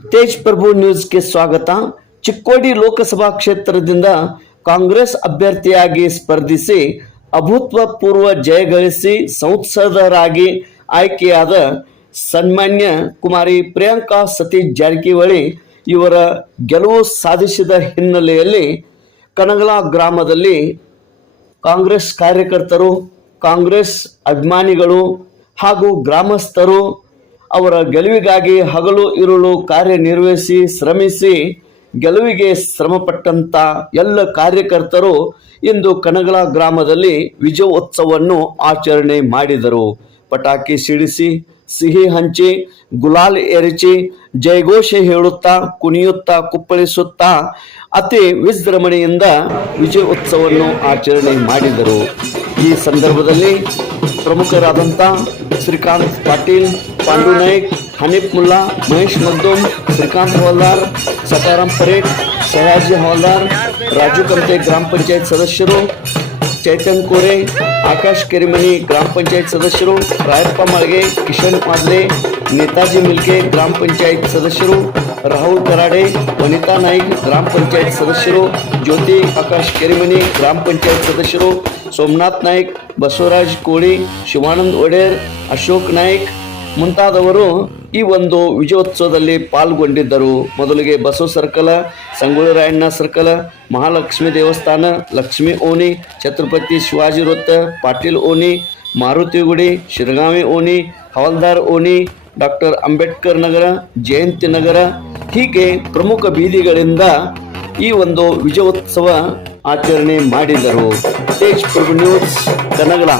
ತೇಜ್ ಪ್ರಭು ನ್ಯೂಸ್ಗೆ ಸ್ವಾಗತ. ಚಿಕ್ಕೋಡಿ ಲೋಕಸಭಾ ಕ್ಷೇತ್ರದಿಂದ ಕಾಂಗ್ರೆಸ್ ಅಭ್ಯರ್ಥಿಯಾಗಿ ಸ್ಪರ್ಧಿಸಿ ಅಭೂತಪೂರ್ವ ಜಯಗಳಿಸಿ ಸಂಸದರಾಗಿ ಆಯ್ಕೆಯಾದ ಸನ್ಮಾನ್ಯ ಕುಮಾರಿ ಪ್ರಿಯಾಂಕಾ ಸತೀಶ್ ಜಾರಕಿಹೊಳಿ ಇವರ ಗೆಲುವು ಸಾಧಿಸಿದ ಹಿನ್ನೆಲೆಯಲ್ಲಿ ಕನಗಲಾ ಗ್ರಾಮದಲ್ಲಿ ಕಾಂಗ್ರೆಸ್ ಕಾರ್ಯಕರ್ತರು, ಕಾಂಗ್ರೆಸ್ ಅಭಿಮಾನಿಗಳು ಹಾಗೂ ಗ್ರಾಮಸ್ಥರು ಅವರ ಗೆಲುವಿಗಾಗಿ ಹಗಲು ಇರುಳು ಕಾರ್ಯನಿರ್ವಹಿಸಿ ಶ್ರಮಿಸಿ ಗೆಲುವಿಗೆ ಶ್ರಮಪಟ್ಟಂತ ಎಲ್ಲ ಕಾರ್ಯಕರ್ತರು ಇಂದು ಕನಗಲ ಗ್ರಾಮದಲ್ಲಿ ವಿಜಯೋತ್ಸವವನ್ನು ಆಚರಣೆ ಮಾಡಿದರು. ಪಟಾಕಿ ಸಿಡಿಸಿ, ಸಿಹಿ ಹಂಚಿ, ಗುಲಾಲ್ ಎರಚಿ, ಜಯಘೋಷ ಹೇಳುತ್ತಾ, ಕುಣಿಯುತ್ತಾ, ಕುಪ್ಪಳಿಸುತ್ತಾ ಅತಿ ವಿಜೃಂಭಣೆಯಿಂದ ವಿಜಯೋತ್ಸವವನ್ನು ಆಚರಣೆ ಮಾಡಿದರು. ಈ ಸಂದರ್ಭದಲ್ಲಿ ಪ್ರಮುಖರಾದಂಥ ಶ್ರೀಕಾಂತ್ ಪಾಟೀಲ್ पांडू नाईक हनीफ मुल्ला महेश मद्दोम श्रीकांत हवालदार सताराम परेट सयाजी हवालदार राजू करते ग्रामपंचायत सदस्य रो चैतन कोरे आकाश केरिमणी ग्रामपंचायत सदस्य रो रायप्पा माळगे किशन पादले नेताजी मिलके ग्रामपंचायत सदस्य रो राहुल कराडे वनिता नाईक ग्रामपंचायत सदस्य रो ज्योती आकाश केरिमणी ग्रामपंचायत सदस्य रो सोमनाथ नाईक बसवराज कोळी शिवानंद वडेर अशोक नाईक ಮುಂತಾದವರು ಈ ಒಂದು ವಿಜಯೋತ್ಸವದಲ್ಲಿ ಪಾಲ್ಗೊಂಡಿದ್ದರು. ಮೊದಲಿಗೆ ಬಸವ ಸರ್ಕಲ, ಸಂಗೊಳ್ಳಿ ರಾಯಣ್ಣ ಸರ್ಕಲ, ಮಹಾಲಕ್ಷ್ಮಿ ದೇವಸ್ಥಾನ, ಲಕ್ಷ್ಮೀ ಓಣಿ, ಛತ್ರಪತಿ ಶಿವಾಜಿ ವೃತ್ತ, ಪಾಟೀಲ್ ಓಣಿ, ಮಾರುತಿ ಗುಡಿ ಶಿರಗಾಮಿ ಓಣಿ, ಹವಾಲ್ದಾರ್ ಓಣಿ, ಡಾಕ್ಟರ್ ಅಂಬೇಡ್ಕರ್ ನಗರ, ಜಯಂತಿ ನಗರ. ಹೀಗೆ ಪ್ರಮುಖ ಬೀದಿಗಳಿಂದ ಈ ಒಂದು ವಿಜಯೋತ್ಸವ ಆಚರಣೆ ಮಾಡಿದರು. ತೇಜ್ ಪ್ರಭು ನ್ಯೂಸ್, ಕನಗಲ.